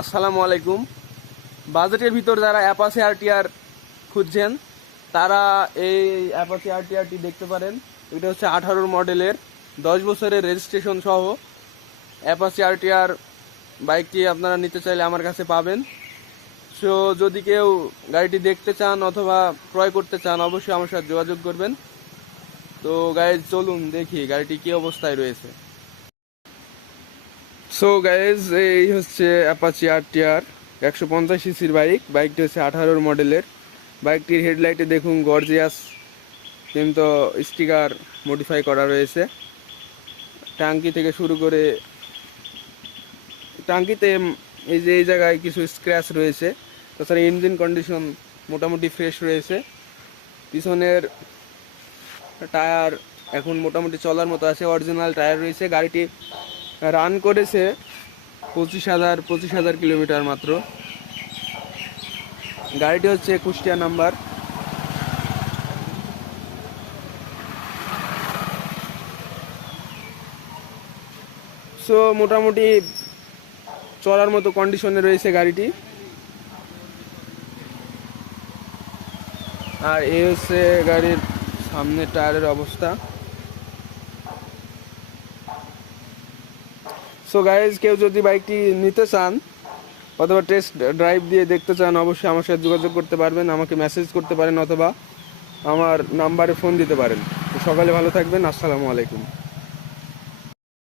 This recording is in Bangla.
আসসালামু আলাইকুম। বাজেটের ভিতর যারা অ্যাপাচি আরটিআর খুঁজছেন তারা এই অ্যাপাচি আরটিআরটি দেখতে পারেন। এটা হচ্ছে 18 মডেলের 10 বছরের রেজিস্ট্রেশন সহ অ্যাপাচি আরটিআর বাইকটি আপনারা নিতে চাইলে আমার কাছে পাবেন। সো যদি কেউ গাড়িটি দেখতে চান অথবা ক্রয় করতে চান অবশ্যই আমার সাথে যোগাযোগ করবেন। তো গাইজ চলুন দেখি গাড়িটি কী অবস্থায় রয়েছে। সো গাইজ এই হচ্ছে অ্যাপাচি আরটিআর 150 সিসির বাইকটি হচ্ছে 18 মডেলের। বাইকটির হেডলাইটে দেখুন গর্জিয়াস কিন্তু স্টিকার মডিফাই করা রয়েছে। টাঙ্কি থেকে শুরু করে টাঙ্কিতে এই জায়গায় কিছু স্ক্র্যাচ রয়েছে। তাছাড়া ইঞ্জিন কন্ডিশন মোটামুটি ফ্রেশ রয়েছে। পিছনের টায়ার এখন মোটামুটি চলার মতো আছে, অরিজিনাল টায়ার রয়েছে। গাড়িটি রান করেছে 25,000 কিলোমিটার মাত্র। গাড়িটি হচ্ছে কুষ্টিয়া নাম্বার। সো মোটামুটি চলার মতো কন্ডিশনে রয়েছে গাড়িটি। আর এই হচ্ছে গাড়ির সামনের টায়ারের অবস্থা। সো গাইজ কেউ যদি বাইকটি নিতে চান অথবা টেস্ট ড্রাইভ দিয়ে দেখতে চান অবশ্যই আমার সাথে যোগাযোগ করতে পারবেন, আমাকে মেসেজ করতে পারেন অথবা আমার নাম্বারে ফোন দিতে পারেন। তো সকালে ভালো থাকবেন। আসসালামু আলাইকুম।